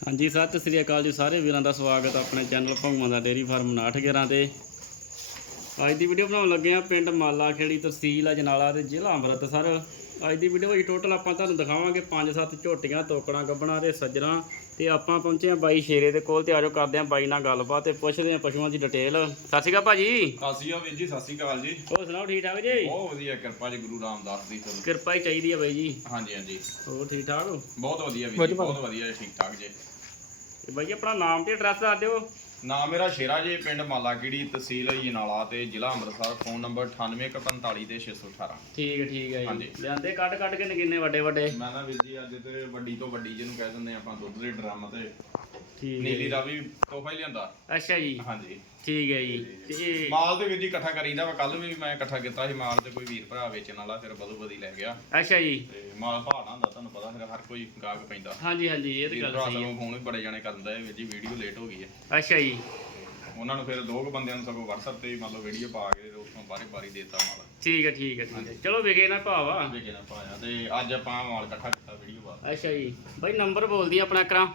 ਹਾਂਜੀ, ਸਤਿ ਸ੍ਰੀ ਅਕਾਲ ਜੀ ਸਾਰੇ ਵੀਰਾਂ ਦਾ ਸਵਾਗਤ ਆਪਣੇ ਚੈਨਲ ਭੰਗਵਾਂ ਦਾ ਡੇਰੀ ਫਾਰਮ 911 ਤੇ। ਅੱਜ ਦੀ ਵੀਡੀਓ ਬਣਾਉਣ ਲੱਗੇ ਆ ਪਿੰਡ ਮਾਲਾ ਖੇੜੀ ਤਹਿਸੀਲ ਅਜਨਾਲਾ ਤੇ ਜ਼ਿਲ੍ਹਾ ਅੰਮ੍ਰਿਤਸਰ। ਅੱਜ ਦੀ ਵੀਡੀਓ ਵਿੱਚ ਟੋਟਲ ਆਪਾਂ ਤੁਹਾਨੂੰ ਦਿਖਾਵਾਂਗੇ 5-7 ਝੋਟੀਆਂ, ਤੋਕੜਾਂ, ਗੱਬਣਾ ਤੇ ਸੱਜਣਾ। ਤੇ ਆਪਾਂ ਪਹੁੰਚੇ ਆ ਬਾਈ ਸ਼ੇਰੇ ਦੇ ਕੋਲ ਤੇ ਆਜੋ ਕਰਦੇ ਆ ਬਾਈ ਨਾਲ ਗੱਲਬਾਤ ਤੇ ਪੁੱਛਦੇ ਆ ਪਸ਼ੂਆਂ ਦੀ ਡਿਟੇਲ ਸਤਿ ਸ਼੍ਰੀ ਅਕਾਲ ਭਾਜੀ। ਸਤਿ ਸ਼੍ਰੀ ਅਕਾਲ ਵੀਰ ਜੀ ਸਤਿ ਸ਼੍ਰੀ ਅਕਾਲ ਜੀ। ਹੋਰ ਸੁਣਾਓ ਠੀਕ ਠਾਕ ਜੀ? ਬਹੁਤ ਵਧੀਆ ਕਿਰਪਾ ਜੀ ਗੁਰੂ ਰਾਮਦਾਸ ਦੀ ਤੁਹਾਨੂੰ। ਕਿਰਪਾ ਹੀ ਚਾਹੀਦੀ ਹੈ ਬਾਈ ਜੀ। ਹਾਂਜੀ ਹਾਂਜੀ। ਹੋਰ ਠੀਕ ਠਾਕ? ਹੋ ਬਹੁਤ ਵਧੀਆ ਵੀਰ ਜੀ ਬਹੁਤ ਵਧੀਆ ਜੀ, ਠੀਕ ਠਾਕ ਜੀ। ਤੇ ਬਾਈ ਆਪਣਾ ਨਾਮ ਤੇ ਐਡਰੈਸ ਦੱਸ ਦਿਓ। ਨਾਮ ਮੇਰਾ ਸ਼ੇਰਾ ਜੀ ਪਿੰਡ ਮਾਲਾਗੀੜੀ ਤਹਿਸੀਲ ਜਨਾਲਾ ਤੇ ਜ਼ਿਲ੍ਹਾ ਅੰਮ੍ਰਿਤਸਰ ਫੋਨ ਨੰਬਰ 9845 ਤੇ 618 ਠੀਕ ਹੈ ਠੀਕ ਹੈ ਹਾਂਜੀ। ਜੀ ਲਿਆਂਦੇ ਕੱਢ ਕੱਢ ਕੇ ਨਗਿੰਨੇ ਵੱਡੇ ਵੱਡੇ। ਮੈਂ ਨਾ ਵੀਰ ਜੀ ਅੱਜ ਤੇ ਵੱਡੀ ਤੋਂ ਵੱਡੀ ਜਿਹਨੂੰ ਕਹਿ ਦਿੰਦੇ ਆਪਾਂ ਦੁੱਧ ਦੇ ਡਰਮ ਤੇ ਠੀਕ ਹੈ ਨੀਲੀ ਦਾ ਵੀ ਤੋਹਫਾ ਹੀ ਲਿਆਂਦਾ। ਅੱਛਾ ਜੀ। ਹਾਂਜੀ। ਠੀਕ ਹੈ ਜੀ। ਤੇ ਮਾਲ ਤੇ ਵੀਰ ਜੀ ਇਕੱਠਾ ਕਰੀਦਾ ਵਾ ਕੱਲ ਵੀ ਮੈਂ ਇਕੱਠਾ ਕੀਤਾ ਸੀ ਮਾਲ ਤੇ ਕੋਈ ਵੀਰ ਭਰਾ ਵੇਚਣ ਵਾਲਾ ਫਿਰ ਬਦੋ ਬਦੀ ਲੈ ਗਿਆ। ਅੱਛਾ ਜੀ। ਤੇ ਮਾਲ ਭਾਣਾ ਹੁੰਦਾ ਤੁਹਾਨੂੰ ਪਤਾ ਫਿਰ। ਹਰ ਕੋਈ ਗਾਹਕ ਪੈਂਦਾ। ਹਾਂਜੀ ਹਾਂਜੀ ਇਹ ਤਾਂ ਵੀਰ ਗੱਲ ਸਹੀ ਹੈ। ਫੋਨ ਵੀ ਬੜੇ ਜਾਣੇ ਕਰਦਾ ਹੈ ਵੀਰ ਜੀ ਵੀਡੀਓ ਲੇਟ ਹੋ ਗਈ ਹੈ। ਅੱਛਾ ਜੀ। ਉਹਨਾਂ ਨੂੰ ਫਿਰ ਦੋ ਕੁ ਬੰਦਿਆਂ ਨੂੰ ਸਗੋਂ WhatsApp ਤੇ ਮੰਨ ਲਓ ਵੀਡੀਓ ਪਾ ਕੇ ਤੇ ਉੱਥੋਂ ਬਾਰੇ ਬਾਰੀ ਦੇਤਾ ਮਾਲ। ਠੀਕ ਹੈ ਠੀਕ ਹੈ ਠੀਕ ਹੈ। ਚਲੋ ਵਿਕੇ ਨਾ ਭਾਵਾ ਵੇਖੇ ਨਾ ਪਾਇਆ ਤੇ ਅੱਜ ਆਪਾਂ ਮਾਲ ਇਕੱਠਾ ਕੀਤਾ ਵੀਡੀਓ ਬਾਅਦ ਅੱਛਾ ਜੀ। ਬਾਈ ਨੰਬਰ ਬੋਲਦੀ ਆਪਣਾ ਕਰਾਂ।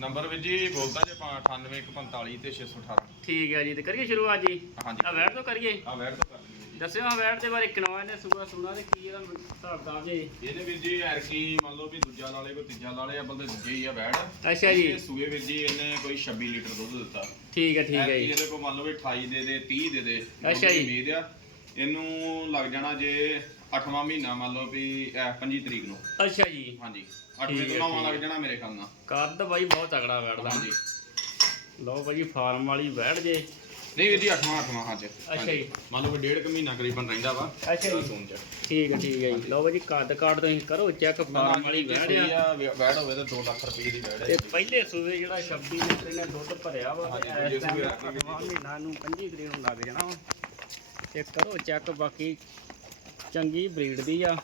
ਨੰਬਰ ਵਿੱਚ ਜੀ ਬੋਲਦਾ ਜੇ ਆਪਾਂ 98145 ਤੇ 618 ਠੀਕ ਹੈ ਜੀ ਤੇ ਕਰੀਏ ਸ਼ੁਰੂਆਤ ਜੀ। ਹਾਂਜੀ। ਆ ਵੈਟ ਤੋਂ ਕਰੀਏ। ਆ ਵੈਟ ਤੋਂ ਦੱਸਿਓ ਹਾਂ ਵੈਟ ਦੇ ਬਾਰੇ ਕਿਨਵਾ ਇਹਨੇ ਸੁਗਾ ਸੁਣਾ ਤੇ ਕੀ ਇਹਦਾ ਹਿਸਾਬ ਕਿਤਾਬ ਜੀ। ਇਹਦੇ ਵਿੱਚ ਜੀ ਐਰਕੀ ਮੰਨ ਲਓ ਵੀ ਦੂਜਾ ਲਾਲੇ ਕੋਈ ਤੀਜਾ ਲਾਲੇ ਅੱਬਲ ਤੇ ਦੂਜੇ ਹੀ ਆ ਵੈਟ ਅੱਛਾ ਜੀ। ਸੂਏ ਵਿੱਚ ਜੀ ਇਹਨੇ ਕੋਈ 26 ਲੀਟਰ ਦੁੱਧ ਦਿੱਤਾ। ਠੀਕ ਹੈ ਠੀਕ ਹੈ ਜੀ। ਇਹਦੇ ਕੋਲ ਮੰਨ ਲਓ ਵੀ 28 ਦੇ ਦੇ 30 ਦੇ ਦੇ ਅੱਛਾ ਜੀ। ਉਮੀਦ ਆ। ਇਹਨੂੰ ਲੱਗ ਜਾਣਾ ਜੇ 8ਵਾਂ ਮਹੀਨਾ ਮੰਨ ਲਓ ਵੀ ਇਹ 25 ਤਰੀਕ ਨੂੰ। ਅੱਛਾ ਜੀ। ਹਾਂਜੀ। ਠੀਕ 8ਵੇਂ ਹੈ, ਤੋਂ ਨੌਵਾਂ ਲੱਗ ਜਾਣਾ ਮੇਰੇ ਖਿਆਲ ਨਾਲ। ਕੱਦ ਬਾਈ ਬਹੁਤ ਤਗੜਾ ਦਾ ਹਾਂਜੀ। ਲਓ ਬਾਈ ਫਾਰਮ ਵਾਲੀ ਵੈਟ ਜੇ। ਨਹੀਂ ਵੀਰ ਜੀ 8ਵਾਂ 8ਵਾਂ ਹਾਂ ਚ ਅੱਛਾ ਜੀ। ਮੰਨ ਲਓ ਵੀ ਡੇਢ ਕੁ ਮਹੀਨਾ ਕਰੀਬਨ ਰਹਿੰਦਾ ਵਾ। ਅੱਛਾ ਜੀ। ਚ ਠੀਕ ਹੈ ਠੀਕ ਹੈ ਜੀ। ਲਓ ਬਾਈ ਕੱਦ ਕਾਟ ਤੁਸੀਂ ਕਰੋ ਚੈੱਕ ਫਾਰਮ ਵਾਲੀ ਆ। ਵੈੜ ਹੋਵੇ ਤਾਂ 2 ਲੱਖ ਰੁਪਏ ਦੀ ਵੈੜ ਤੇ ਪਹਿਲੇ ਸੂਵੇ ਜਿਹੜਾ 26 ਲੀਟਰ ਇਹਨੇ ਦੁੱਧ ਭਰਿਆ ਵਾ ਤੇ ਹਾਂਜੀ, ਇਸ ਸੂਏ ਟਾਈਮ ਮਹੀਨਾ ਨੂੰ 25 ਤਰੀਕ ਨੂੰ ਲੱਗ ਜਾਣਾ ਵਾ। ਤੇ ਕਰੋ ਚੈੱਕ ਬਾਕੀ ਚੰਗੀ ਬਰੀਡ ਦੀ ਆ।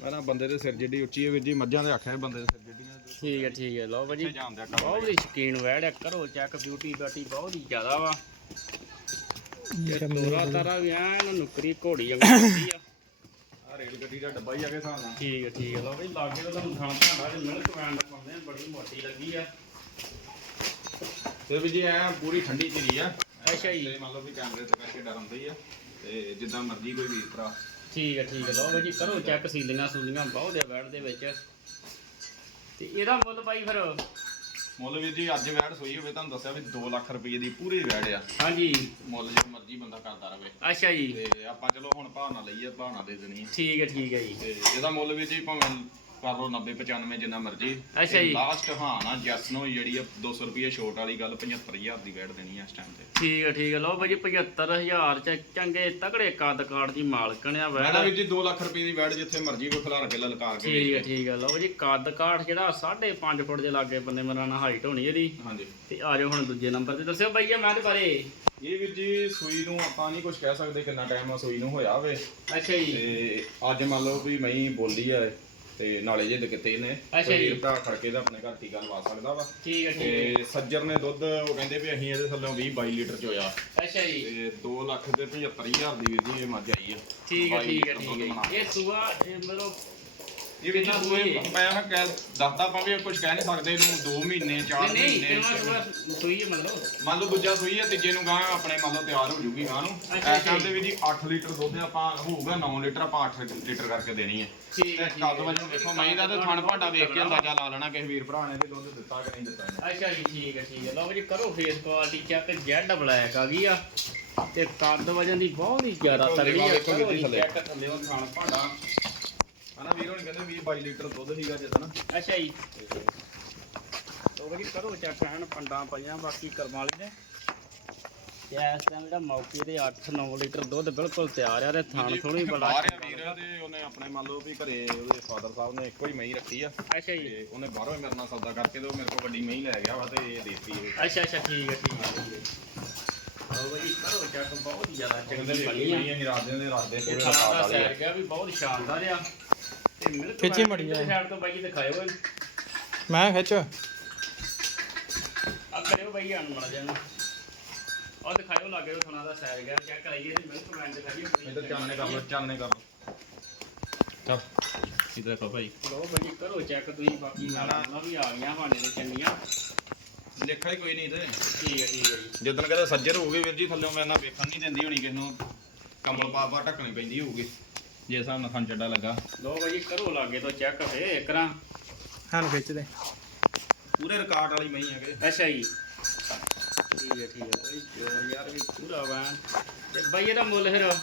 ਮੈਂ ਨਾ ਬੰਦੇ ਦੇ ਸਿਰ ਜਿੱਡੀ ਉੱਚੀ ਹੈ ਵੀਰ ਜੀ ਮੱਝਾਂ ਦੇ ਆਖਿਆ ਬੰਦੇ ਦੇ ਸਿਰ ਜਿੱਡੀਆਂ ਠੀਕ ਹੈ ਠੀਕ ਹੈ ਲਓ ਭਾਜੀ ਜਾਣਦੇ ਆ ਬਹੁਤ ਹੀ ਸ਼ਕੀਨ ਵੈੜ ਆ। ਕਰੋ ਚੈੱਕ ਬਿਊਟੀ ਬਾਟੀ ਬਹੁਤ ਹੀ ਜ਼ਿਆਦਾ ਵਾ। ਤੇ ਤੋਰਾ? ਤਾਰਾ ਵੀ ਐਨ ਨੁਕਰੀ ਘੋੜੀ ਵਾਂਗੂ ਹੁੰਦੀ ਆ। ਆ ਰੇਲ ਗੱਡੀ ਦਾ ਡੱਬਾ ਹੀ ਆ ਕੇ ਹਿਸਾਬ ਨਾਲ। ਠੀਕ ਹੈ ਠੀਕ ਹੈ ਲਓ ਬਈ ਲਾਗੇ ਤਾਂ ਤੁਹਾਨੂੰ ਖਾਣ ਭਾਂਡਾ ਤੇ ਮਿਲਕ ਵੈਂਡ ਪਾਉਂਦੇ ਆ ਬੜੀ ਮੋਟੀ ਲੱਗੀ ਆ। ਤੇ ਵੀਰ ਜੀ ਐ ਪੂਰੀ ਠੰਡੀ ਚੀਜ਼ ਆ। ਅੱਛਾ ਜੀ। ਤੇ ਮੰਨ ਲਓ ਵੀ ਕੈਮਰੇ ਤੇ ਕਰਕੇ ਡਰ ਹੁੰਦਾ ਹੀ ਆ। ਤੇ ਜਿੱਦਾਂ ਮਰਜ਼ੀ ਕੋਈ ਵੀਰ ਭਰਾ। ਠੀਕ ਹੈ ਠੀਕ ਹੈ ਲਓ ਭਾਜੀ ਕਰੋ ਚੈੱਕ ਸੀਲੀਆਂ ਸੂਲੀਆਂ ਬਹੁਤ ਆ ਬੈਡ ਦੇ ਵਿੱਚ। ਤੇ ਇਹਦਾ ਮੁੱਲ ਭਾਈ ਫਿਰ ਮੁੱਲ ਵੀਰ ਜੀ ਅੱਜ ਵੈੜ ਸੋਈ ਹੋਵੇ ਤੁਹਾਨੂੰ ਦੱਸਿਆ ਵੀ 2 ਲੱਖ ਰੁਪਏ ਦੀ ਪੂਰੀ ਵੈੜ ਆ। ਹਾਂਜੀ। ਮੁੱਲ ਜੋ ਮਰਜ਼ੀ ਬੰਦਾ ਕਰਦਾ ਰਵੇ। ਅੱਛਾ ਜੀ। ਤੇ ਆਪਾਂ ਚਲੋ ਹੁਣ ਭਾਅ ਨਾ ਲਈਏ ਭਾਅ ਨਾ ਦੇ ਦੇਣੀ ਆ। ਠੀਕ ਹੈ ਠੀਕ ਹੈ ਜੀ। ਤੇ ਇਹਦਾ ਮੁੱਲ ਵੀ ਜੀ ਭਾਵੇਂ ਕਰ ਲਓ 90 95 ਜਿੰਨਾ ਮਰਜ਼ੀ। ਅੱਛਾ ਜੀ। ਲਾਸਟ ਹਾਂ ਨਾ ਜੈਸ ਨੋ ਜਿਹੜੀ ਆ 200 ਰੁਪਏ ਛੋਟ ਵਾਲੀ ਗੱਲ 75000 ਦੀ ਵੈਟ ਦੇਣੀ ਆ ਇਸ ਟਾਈਮ ਤੇ। ਠੀਕ ਹੈ ਠੀਕ ਹੈ ਲਓ ਭਾਜੀ 75000 ਚ ਚੰਗੇ ਤਗੜੇ ਕੱਦ ਕਾਠ ਦੀ ਮਾਲਕਣ ਆ ਵੈੜ ਜੀ 2 ਲੱਖ ਰੁਪਏ ਦੀ ਵੈਟ ਜਿੱਥੇ ਮਰਜ਼ੀ ਕੋਈ ਖਿਲਾਰ ਕੇ ਲਲਕਾਰ ਕੇ ਠੀਕ ਹੈ ਵੇਚ ਠੀਕ ਹੈ ਲਓ ਜੀ ਕੱਦ ਕਾਠ ਜਿਹੜਾ 5.5 ਫੁੱਟ ਦੇ ਲਾਗੇ ਬੰਦੇ ਮੇਰਾ ਨਾਲ ਹਾਈਟ ਹੋਣੀ ਇਹਦੀ। ਦੇ। ਹਾਂਜੀ। ਤੇ ਆ ਜਾਓ ਹੁਣ ਦੂਜੇ ਨੰਬਰ ਤੇ। ਦੱਸਿਓ ਬਾਈ ਮੈਂ ਦੇ ਬਾਰੇ। ਇਹ ਵੀਰ ਜੀ ਸੂਈ ਨੂੰ ਆਪਾਂ ਨਹੀਂ ਕੁਝ ਕਹਿ ਸਕਦੇ ਕਿੰਨਾ ਟਾਈਮ ਆ ਸੂਈ ਨੂੰ ਹੋਇਆ ਹੋਵੇ ਅੱਛਾ ਜੀ। ਤੇ ਅੱਜ ਮੰਨ ਲਓ ਵੀ ਮੈਂ ਬੋਲੀ ਆ ਤੇ ਨਾਲੇ ਜੇ ਕਿਤੇ ਨੇ ਅੱਛਾ ਜੀ। ਭਰਾ ਖੜਕੇ ਦਾ ਆਪਣੇ ਘਰ ਟੀਕਾ ਲਵਾ ਸਕਦਾ ਵਾ। ਠੀਕ ਹੈ ਠੀਕ ਹੈ। ਤੇ ਸੱਜਰ ਨੇ ਦੁੱਧ ਉਹ ਕਹਿੰਦੇ ਵੀ ਅਸੀਂ ਇਹਦੇ ਥੱਲੋਂ 20 22 ਲੀਟਰ ਚ ਹੋਇਆ। ਅੱਛਾ ਜੀ। ਤੇ 2 ਲੱਖ ਤੇ 75000 ਦੀ ਵੀਰ ਜੀ ਇਹ ਮੱਝ ਆਈ ਆ। ਠੀਕ ਹੈ ਠੀਕ ਹੈ ਠੀਕ। ਇਹ ਸੂਆ ਇਹ ਮਤਲਬ ਇਹ ਸੂਏ ਸੂਈ ਹੈ? ਮੈਂ ਨਾ ਕਹਿ ਦੱਸਦਾ ਆਪਾਂ ਵੀ ਕੁਝ ਕਹਿ ਨਹੀਂ ਸਕਦੇ ਇਹਨੂੰ 2 ਮਹੀਨੇ 4 ਨਹੀਂ ਨਹੀਂ ਮਹੀਨੇ ਕਿੰਨਾ ਸੂਆ ਸੂਈ ਹੈ ਮਤਲਬ। ਮੰਨ ਲਓ ਦੂਜਾ ਸੂਈ ਹੈ ਤੀਜੇ ਨੂੰ ਗਾਂ ਆਪਣੇ ਮੰਨ ਲਓ ਤਿਆਰ ਹੋ ਜੂਗੀ ਗਾਂ ਨੂੰ। ਅੱਛਾ, ਇਸ ਟਾਈਮ ਤੇ ਵੀ ਜੀ 8 ਲੀਟਰ ਦੁੱਧ ਆਪਾਂ ਹੋਊਗਾ 9 ਲੀਟਰ ਆਪਾਂ 8 ਲੀਟਰ ਕਰਕੇ ਦੇਣੀ ਹੈ। ਠੀਕ ਹੈ ਤੇ ਠੀਕ ਕੱਦ ਹੈ। ਵੇਖੋ ਮਹੀਂ ਦਾ ਤੇ ਥਣ ਭਾਂਡਾ ਵੇਖ ਕੇ ਅੰਦਾਜ਼ਾ ਲਾ ਲੈਣਾ ਕਿਸੇ ਵੀਰ ਭਰਾ ਨੇ ਵੀ ਦੁੱਧ ਦਿੱਤਾ ਕਿ ਨਹੀਂ ਦਿੱਤਾ। ਇਹਨੇ ਅੱਛਾ ਜੀ ਠੀਕ ਹੈ ਠੀਕ ਹੈ। ਲਓ ਜੀ ਕਰੋ face quality check Z black ਆ ਗਈ ਆ। ਤੇ ਕੱਦ ਵਜਨ ਦੀ ਬਹੁਤ ਹੀ ਜ਼ਿਆਦਾ ਦੇਖੋ, ਤਗੜੀ ਆ ਦੇਖੋ ਕਰੋ ਵੀਰ ਜੀ ਜੀ ਥੱਲੇ। ਚੈੱਕ ਥੱਲੇ ਉਹ ਖਾਣ ਭਾਂਡਾ। ਹਨਾ ਵੀਰ ਹੋਣੀ ਕਹਿੰਦੇ 20 22 ਲੀਟਰ ਦੁੱਧ ਸੀਗਾ ਜਿੱਦਣ ਅੱਛਾ ਜੀ। ਲਓ ਜੀ ਕਰੋ ਚੈੱਕ ਐਨ ਪੰਡਾਂ ਪਈਆਂ ਬਾਕੀ ਕਰਮ ਵਾਲੀ ਨੇ। ਤੇ ਇਸ ਟਾਈਮ ਜਿਹੜਾ ਮੌਕੇ ਤੇ 8-9 ਲੀਟਰ ਦੁੱਧ ਬਿਲਕੁਲ ਤਿਆਰ ਆ ਤੇ ਥਾਣ ਥੋੜੀ ਬੜਾ ਬਾਹਰ ਆ ਵੀਰ ਤੇ ਉਹਨੇ ਆਪਣੇ ਮੰਨ ਲਓ ਵੀ ਘਰੇ ਉਹਦੇ ਫਾਦਰ ਸਾਹਿਬ ਨੇ ਇੱਕੋ ਹੀ ਮਹੀਂ ਰੱਖੀ ਆ। ਅੱਛਾ ਜੀ। ਤੇ ਉਹਨੇ ਬਾਹਰੋਂ ਹੀ ਮੇਰੇ ਨਾਲ ਸੌਦਾ ਕਰਕੇ ਤੇ ਉਹ ਮੇਰੇ ਕੋਲ ਵੱਡੀ ਮਹੀਂ ਲੈ ਗਿਆ ਵਾ ਤੇ ਇਹ ਦੇਤੀ ਇਹ। ਅੱਛਾ ਅੱਛਾ ਠੀਕ ਹੈ ਠੀਕ ਹੈ ਠੀਕ ਹੈ ਲਓ ਜੀ ਕਰੋ ਚੈੱਕ ਬਹੁਤ ਹੀ ਜ਼ਿਆਦਾ ਚੰਗੀ ਵੀ ਬਣੀ ਆ। ਰਾਤ ਦੇ ਰਾਤ ਦੇ ਪੂਰੇ ਰਾਤ ਦਾ ਸੈਰ ਗਿਆ ਵੀ ਬਹੁਤ ਸ਼ਾਨਦਾਰ ਆ। ਮਿਲਕ ਖਿੱਚੀ ਮੜੀ ਆ। ਸਾਈਡ ਤੋਂ ਬਾਈ ਦਿਖਾਇਓ ਮੈਂ ਖਿੱਚ। ਆ ਕਰਿਓ ਬਾਈ ਆਣ ਮੜ ਜਾਣਾ ਉਹ ਦਿਖਾਇਓ ਲਾਗੇ ਉਹ ਥਾਣਾ ਦਾ ਸੈਰ ਗਿਆ ਚੈੱਕ ਕਰਾਈਏ ਤੇ ਮਿਲਕ ਵੈਨ ਦਿਖਾਈਏ ਇਧਰ ਚਾਨਣੇ ਕਰ ਲਓ ਚਾਨਣੇ ਕਰ ਲਓ। ਚੱਲ। ਇਧਰ ਦੇਖੋ ਭਾਈ ਲੋ ਬਾਈ ਕਰੋ ਚੈੱਕ ਤੁਸੀਂ ਬਾਕੀ ਨਾਲਾਂ ਵੀ ਆ ਗਈਆਂ ਹਾਨੇ ਦੇ ਚੰਗੀਆਂ। ਦੇਖਿਆ ਹੀ ਕੋਈ ਨਹੀਂ ਤੇ ਠੀਕ ਹੈ ਠੀਕ ਹੈ ਜੀ। ਜਦੋਂ ਕਹਿੰਦਾ ਸੱਜਰ ਹੋਊਗੇ ਵੀਰ ਜੀ ਥੱਲੇ ਮੈਂ ਨਾ ਵੇਖਣ ਨਹੀਂ ਦਿੰਦੀ ਹੋਣੀ ਕਿਸ ਨੂੰ। ਕੰਬਲ ਪਾ ਪਾ ਢੱਕਣੀ ਪੈਂਦੀ ਹੋਊਗੀ। ਜੇ ਹਿਸਾਬ ਨਾਲ ਚੱਡਾ ਲੱਗਾ। ਲੋ ਭਾਜੀ ਕਰੋ ਲਾਗੇ ਤੋਂ ਚੈੱਕ ਫੇ ਇਕਰਾਂ ਸਾਨੂੰ ਖਿੱਚ ਦੇ। ਪੂਰੇ ਰਿਕਾਰਡ ਵਾਲੀ ਮਹੀਂ ਹੈਗੇ। ਅੱਛਾ ਜੀ। ਠੀਕ ਹੈ ਠੀਕ ਹੈ। ਬਈ ਜੋਰ ਯਾਰ ਵੀ ਪੂਰਾ ਵਾ ਤੇ ਬਾਈ ਇਹਦਾ ਮੁੱਲ ਫਿਰ?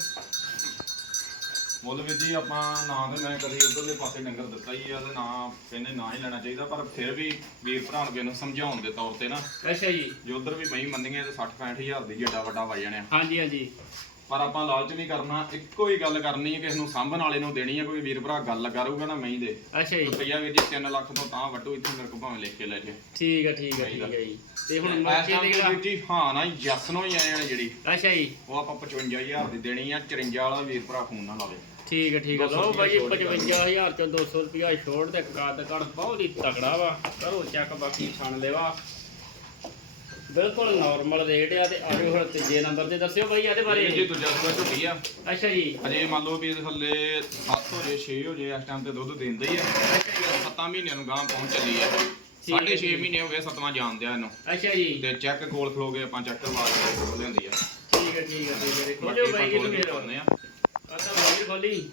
ਮੁੱਲ ਵੀਰ ਜੀ ਆਪਾਂ ਨਾ ਤੇ ਮੈਂ ਕਦੇ ਉਧਰਲੇ ਪਾਸੇ ਡੰਗਰ ਦਿੱਤਾ ਹੀ ਆ ਤੇ ਨਾ ਕਹਿੰਦੇ ਨਾ ਹੀ ਲੈਣਾ ਚਾਹੀਦਾ ਪਰ ਫਿਰ ਵੀ ਵੀਰ ਭਰਾ ਨੂੰ ਸਮਝਾਉਣ ਦੇ ਤੌਰ ਤੇ ਨਾ। ਅੱਛਾ ਜੀ। ਜੇ ਉਧਰ ਵੀ ਮਹੀਂ ਮੰਨੀਏ ਤੇ 60 65000 ਦੀ ਜੱਡਾ ਵੱਡਾ ਵਜ ਜਾਣਿਆ। ਹਾਂਜੀ ਹਾਂਜੀ। ਪਰ ਆਪਾਂ ਲਾਲਚ ਨਹੀਂ ਕਰਨਾ ਇੱਕੋ ਹੀ ਗੱਲ ਕਰਨੀ ਹੈ ਕਿਸੇ ਨੂੰ ਸਾਂਭਣ ਵਾਲੇ ਨੂੰ ਦੇਣੀ ਹੈ ਕੋਈ ਵੀਰ ਭਰਾ ਗੱਲ ਕਰੂਗਾ ਨਾ ਮਹੀਂ ਦੇ। ਅੱਛਾ ਜੀ। ਰੁਪਈਆ ਵੀਰ ਜੀ 3 ਲੱਖ ਤੋਂ ਤਾਂ ਵੱਡੂ ਇੱਥੇ ਮੇਰੇ ਕੋਲ ਭਾਵੇਂ ਲਿਖ ਕੇ ਲੈ ਜੇ ਠੀਕ ਹੈ ਠੀਕ ਹੈ ਠੀਕ ਹੈ ਜੀ। ਤੇ ਹੁਣ ਮੌਕੇ ਤੇ ਜਿਹੜਾ ਵੀਰ ਜੀ ਹਾਂ ਨਾ ਜੱਸ ਨੂੰ ਹੀ ਆਏ ਜਿਹੜੀ। ਅੱਛਾ ਜੀ। ਉਹ ਆਪਾਂ 55000 ਦੀ ਦੇਣੀ ਆ 54 ਵਾਲਾ ਵੀਰ ਭਰਾ ਫੋਨ ਨਾ ਲਾਵੇ। ਠੀਕ ਹੈ ਠੀਕ ਹੈ 200 ਲਓ ਛੋੜ 55000 ਚੋਂ 200 ਰੁਪਿਆ ਛੋੜ ਤੇ ਕੱਦ ਕੱਦ ਬਹੁਤ ਹੀ ਤਗੜਾ ਵਾ। ਕਰੋ ਚੈੱਕ ਬਾਕੀ ਛਣ ਲੈਵਾ। ਬਿਲਕੁਲ ਨਾਰਮਲ ਰੇਟ ਆ ਤੇ ਆਜੋ ਹੁਣ ਤੀਜੇ ਨੰਬਰ ਤੇ ਦੱਸਿਓ ਭਾਈ ਇਹਦੇ ਬਾਰੇ। ਇਹ ਜੀ ਦੂਜਾ ਸੂਆ ਝੋਟੀ ਆ। ਅੱਛਾ ਜੀ। ਅਜੇ ਮੰਨ ਲਓ ਵੀ ਇਹਦੇ ਥੱਲੇ 7 ਹੋ ਜੇ 6 ਹੋ ਜੇ ਇਸ ਟਾਈਮ ਤੇ ਦੁੱਧ ਦਿੰਦਾ ਹੀ ਆ। 7 ਮਹੀਨਿਆਂ ਨੂੰ ਗਾਂ ਪਹੁੰਚ ਚੱਲੀ ਆ। ਸਾਢੇ 6 ਮਹੀਨੇ ਹੋ ਗਏ ਸੱਤਵਾਂ ਜਾਣ ਦਿਆ ਇਹਨੂੰ। ਅੱਛਾ ਜੀ। ਤੇ ਚੈੱਕ ਕੋਲ ਖਲੋ ਕੇ ਆਪਾਂ ਚੈੱਕ ਕਰਵਾ ਕੇ ਖੋਲ ਲੈਂਦੀ ਆ। ਠੀਕ ਹੈ ਠੀਕ ਹੈ ਠੀਕ ਹੈ ਖੋਲ ਇਹਨੂੰ ਕੇ ਫਿਰ। ਪਾਉਂਦੇ ਆ। ਆ ਤਾਂ ਭਾਈ ਖੋਲੀ।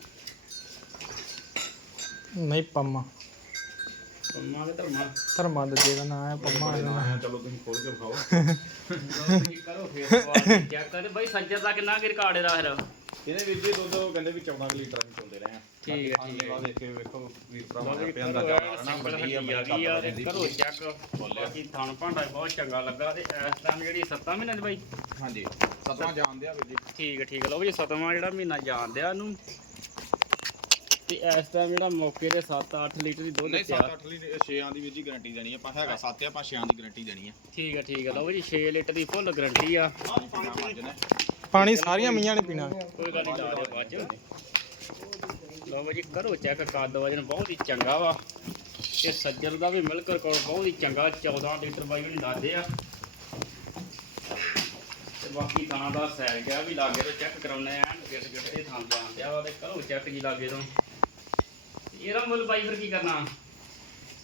ਨਹੀਂ ਪੰਮਾ। ਪੰਮਾ ਦੇ ਧਰਮਾ। ਧਰਮਾ ਦੇ ਜਿਹਦਾ ਨਾਂ ਹੈ ਪੰਮਾ ਇਹਦਾ ਨਾਂ। ਚਲੋ ਤੁਸੀਂ ਖੋਲ ਕੇ ਵਿਖਾਓ। ਕਰੋ ਫੇਰ ਕੁਆਲਿਟੀ ਚੈੱਕ ਕਰ ਭਾਈ ਸੱਜਰ ਦਾ ਕਿੰਨਾ ਕਿ ਰਿਕਾਰਡ ਇਹਦਾ ਫਿਰ? ਇਹਦੇ ਵਿੱਚ ਹੀ ਦੁੱਧ ਉਹ ਕਹਿੰਦੇ ਵੀ 14 ਕੁ ਲੀਟਰ ਵੀ ਚੋਂਦੇ ਰਹੇ ਆ। ਠੀਕ ਹੈ, ਠੀਕ ਹੈ। ਦੇਖ ਕੇ ਵੇਖੋ ਵੀਰ ਭਰਾ ਲਓ ਜੀ, ਆਪੇ ਕਰੋ ਅੰਦਾਜ਼ਾ ਸਿੰਪਲ ਵੱਡੀ ਆ ਮੈਂ ਆ ਆ ਦੀ ਕਰੋ ਚੈੱਕ ਬਾਕੀ ਥਣ ਭਾਂਡਾ ਬਹੁਤ ਚੰਗਾ ਲੱਗਾ ਤੇ ਇਸ ਟਾਈਮ ਜਿਹੜੀ 7 ਮਹੀਨੇ ਦੀ ਬਾਈ। ਹਾਂਜੀ ਸਤਵਾਂ ਜਾਣਦੇ ਆ ਵੀਰ ਜੀ। ਠੀਕ ਹੈ ਠੀਕ ਹੈ। ਲਓ ਜੀ ਸਤਵਾਂ ਜਿਹੜਾ ਮਹੀਨਾ ਜਾਣਦਿਆ ਇਹਨੂੰ। ਤੇ ਇਸ ਟਾਈਮ ਜਿਹੜਾ ਮੌਕੇ ਤੇ 7-8 ਲੀਟਰ ਦੀ ਦੁੱਧ ਨਹੀਂ ਤਿਆਰ 7-8 ਲੀਟਰ 6ਾਂ ਦੀ ਵੀਰ ਜੀ ਗਾਰੰਟੀ ਦੇਣੀ ਆ। ਆਪਾਂ ਹੈਗਾ 7 ਆ ਆਪਾਂ 6ਾਂ ਦੀ ਗਾਰੰਟੀ ਦੇਣੀ ਆ। ਠੀਕ ਹੈ ਠੀਕ ਹੈ ਲਓ ਜੀ 6 ਲੀਟਰ ਦੀ ਫੁੱਲ ਗਰੰਟੀ ਆ। ਨੇ ਪਾਣੀ ਸਾਰੀਆਂ ਮੀਆਂ ਨੇ ਪੀਣਾ। ਕੋਈ ਗੱਲ ਨਹੀਂ ਲਾ ਦਿਓ ਬਾਅਦ ਚ। ਲਓ ਜੀ ਕਰੋ ਚੈੱਕ ਕੱਦ ਵਜਨ ਬਹੁਤ ਹੀ ਚੰਗਾ ਵਾ। ਇਹ ਸੱਜਰ ਦਾ ਵੀ ਮਿਲਕ ਰਿਕਾਰਡ ਬਹੁਤ ਹੀ ਚੰਗਾ 14 ਲੀਟਰ ਬਾਈ ਵੀ ਲਾਦੇ ਆ। ਤੇ ਬਾਕੀ ਥਾਂ ਦਾ ਸੈਲ ਗਿਆ ਵੀ ਲਾਗੇ ਤੋਂ ਚੈੱਕ ਕਰਾਉਣੇ ਆ ਗਿੱਟ ਗਿੱਟ ਥਾਂ ਜਾਂਦੇ ਆ ਤੇ ਕਰੋ ਚੈੱਕ ਜੀ ਲਾਗੇ ਤੋਂ। ਇਹਦਾ ਮੁੱਲ ਬਾਈ ਫਿਰ ਕੀ ਕਰਨਾ?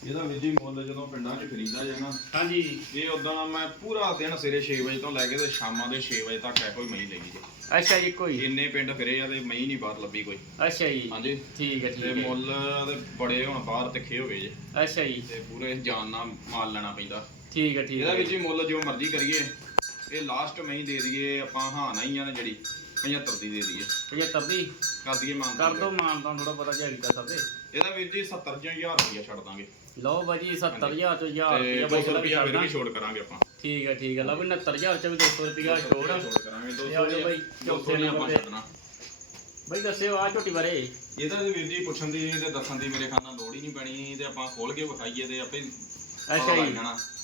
ਇਹਦਾ ਵੀਰ ਜੀ ਮੁੱਲ ਜਦੋਂ ਪਿੰਡਾਂ 'ਚ ਖਰੀਦਾ ਜਾਣਾ ਹਾਂਜੀ। ਇਹ ਉਦਾਂ ਮੈਂ ਪੂਰਾ ਦਿਨ ਸਵੇਰੇ 6 ਵਜੇ ਤੋਂ ਲੈ ਕੇ ਤੇ ਸ਼ਾਮਾਂ ਦੇ 6 ਵਜੇ ਤੱਕ ਇਹੋ ਹੀ ਮਹੀਂ ਲਈ ਜੀ ਅੱਛਾ ਜੀ ਕੋਈ। ਇੰਨੇ ਪਿੰਡ ਫਿਰੇ ਆ ਤੇ ਮਹੀਂ ਨਹੀਂ ਬਾਹਰ ਲੱਭੀ ਕੋਈ। ਅੱਛਾ ਜੀ। ਹਾਂਜੀ। ਠੀਕ ਹੈ ਤੇ ਠੀਕ ਹੈ। ਮੁੱਲ ਦੇ ਬੜੇ ਹੁਣ ਬਾਹਰ ਤਿੱਖੇ ਹੋ ਗਏ ਜੇ। ਅੱਛਾ ਜੀ। ਤੇ ਪੂਰੇ ਜਾਨ ਨਾਲ ਮਾਲ ਲੈਣਾ ਪੈਂਦਾ। ਠੀਕ ਹੈ ਠੀਕ ਇਹਦਾ ਹੈ। ਵਿੱਚ ਹੀ ਮੁੱਲ ਜੋ ਮਰਜ਼ੀ ਕਰੀਏ ਇਹ ਲਾਸਟ ਮਹੀਂ ਦੇ ਦਈਏ ਆਪਾਂ ਹਾਂ ਨਹੀਂ ਆ ਨਾ ਜਿਹੜੀ। 75 ਦੀ ਦੇ ਦਈਏ। 75 ਦੀ ਕਰ ਦਈਏ ਮਾਨ ਕਰ ਦੋ। ਮਾਨ ਤਾਂ ਥੋੜਾ ਪਤਾ ਜਾਈ ਦਾ ਸਭੇ ਇਹਦਾ ਵੀਰ ਜੀ 70000 ਰੁਪਇਆ ਛੱਡ ਦਾਂਗੇ। ਲਓ ਬਾਜੀ 70000 ਤੋਂ 1000 ਤੇ ਰੁਪਇਆ 200 ਰੁਪਇਆ ਫਿਰ। ਵੀ ਛੋੜ ਕਰਾਂਗੇ ਆਪਾਂ। ਠੀਕ ਹੈ ਠੀਕ ਹੈ ਲਓ ਵੀ 69000 ਚ ਵੀ 200 ਰੁਪਇਆ ਛੋੜ ਛੋੜ ਕਰਾਂਗੇ ਤੇ 200 ਆਜੋ ਨਹੀਂ ਬਾਈ, ਚੌਥੇ ਨਹੀਂ ਆਪਾਂ। ਛੱਡਣਾ ਬਈ ਦੱਸਿਓ ਆ ਝੋਟੀ ਬਾਰੇ। ਇਹਦਾ ਵੀਰ ਜੀ ਪੁੱਛਣ ਦੀ ਤੇ ਦੱਸਣ ਦੀ ਮੇਰੇ ਖਾਨਾ ਲੋੜ ਹੀ ਨਹੀਂ ਪੈਣੀ ਤੇ ਆਪਾਂ ਖੋਲ ਕੇ ਵਿਖਾਈਏ ਤੇ ਆਪੇ ਅੱਛਾ ਜੀ।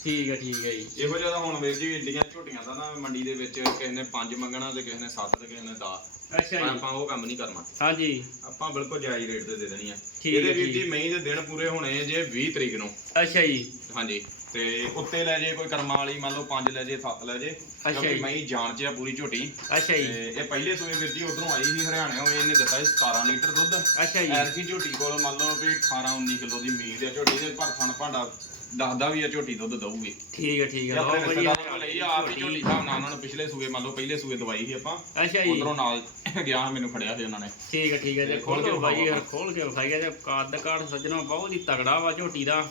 ਠੀਕ ਹੈ ਠੀਕ ਹੈ ਜੀ। ਇਹੋ ਜਿਹਾ ਤਾਂ ਹੁਣ ਵੀਰ ਜੀ ਇੰਡੀਆਂ ਝੋਟੀਆਂ ਦਾ ਨਾ ਮੰਡੀ ਦੇ ਵਿੱਚ ਕਿਸੇ ਨੇ 5 ਮੰਗਣਾ ਤੇ ਕਿਸੇ ਨੇ 7 ਤੇ ਕਿਸੇ ਨੇ 10 ਅੱਛਾ ਜੀ। ਆਪਾਂ ਉਹ ਕੰਮ ਨਹੀਂ ਕਰਨਾ। ਹਾਂਜੀ। ਆਪਾਂ ਬਿਲਕੁਲ ਜਾਇਜ਼ ਰੇਟ ਤੇ ਦੇ ਦੇਣੀ ਆ। ਇਹਦੇ ਵੀਰ। ਜੀ ਮਈ ਦੇ ਦਿਨ ਪੂਰੇ ਹੋਣੇ ਜੇ 20 ਤਰੀਕ ਨੂੰ। ਅੱਛਾ ਜੀ। ਹਾਂਜੀ। ਤੇ ਉੱਤੇ ਲੈ ਜੇ ਕੋਈ ਕਰਮਾਂ ਵਾਲੀ ਮੰਨ ਲਓ 5 ਲੈ ਜੇ 7 ਲੈ ਜੇ। ਕਿਉਂਕਿ। ਮਈ ਜਾਣ ਚ ਆ ਪੂਰੀ ਝੋਟੀ। ਅੱਛਾ ਜੀ। ਇਹ ਪਹਿਲੇ ਸੂਏ ਵੀਰ ਜੀ ਉਧਰੋਂ ਆਈ ਸੀ ਹਰਿਆਣਿਓਂ ਇਹਨੇ ਦਿੱਤਾ ਸੀ 17 ਲੀਟਰ ਦੁੱਧ। ਅੱਛਾ ਜੀ। ਐਰਕੀ ਝੋਟੀ ਕੋਲ ਮੰਨ ਲਓ ਵੀ 18 19 ਕਿਲੋ ਦੀ ਮੀਟ ਆ ਝੋਟੀ ਦੇ ਪਰ ਥਣ ਭਾਂਡਾ ਦੱਸਦਾ ਵੀ ਆ ਝੋਟੀ ਦੁੱਧ ਦਊਗੀ। ਠੀਕ ਹੈ ਠੀਕ ਹੈ। ਰਿਸ਼ਤੇਦਾਰਾਂ ਕੋਲ ਲਈ ਆ ਆਪ ਹੀ ਝੋਟੀ। ਹਿਸਾਬ ਨਾਲ ਉਹਨਾਂ ਨੂੰ ਪਿਛਲੇ ਸੂਏ ਮੰਨ ਲਓ ਪਹਿਲੇ ਸੂਏ ਦਵਾਈ ਸੀ ਆਪਾਂ। ਅੱਛਾ ਜੀ। ਉਧਰੋਂ ਨਾਲ ਗਿਆ ਮੈਨੂੰ ਖੜਿਆ ਸੀ ਉਹਨਾਂ ਨੇ। ਠੀਕ ਹੈ ਠੀਕ ਹੈ। ਜੇ ਖੋਲ ਕੇ ਵਿਖਾਓ ਯਾਰ ਖੋਲ ਕੇ ਵਿਖਾਈਏ ਤੇ ਕੱਦ ਕਾਠ ਸੱਜਣਾ ਬਹੁਤ ਹੀ ਤਗੜਾ ਵਾ ਝੋਟੀ ਦਾ।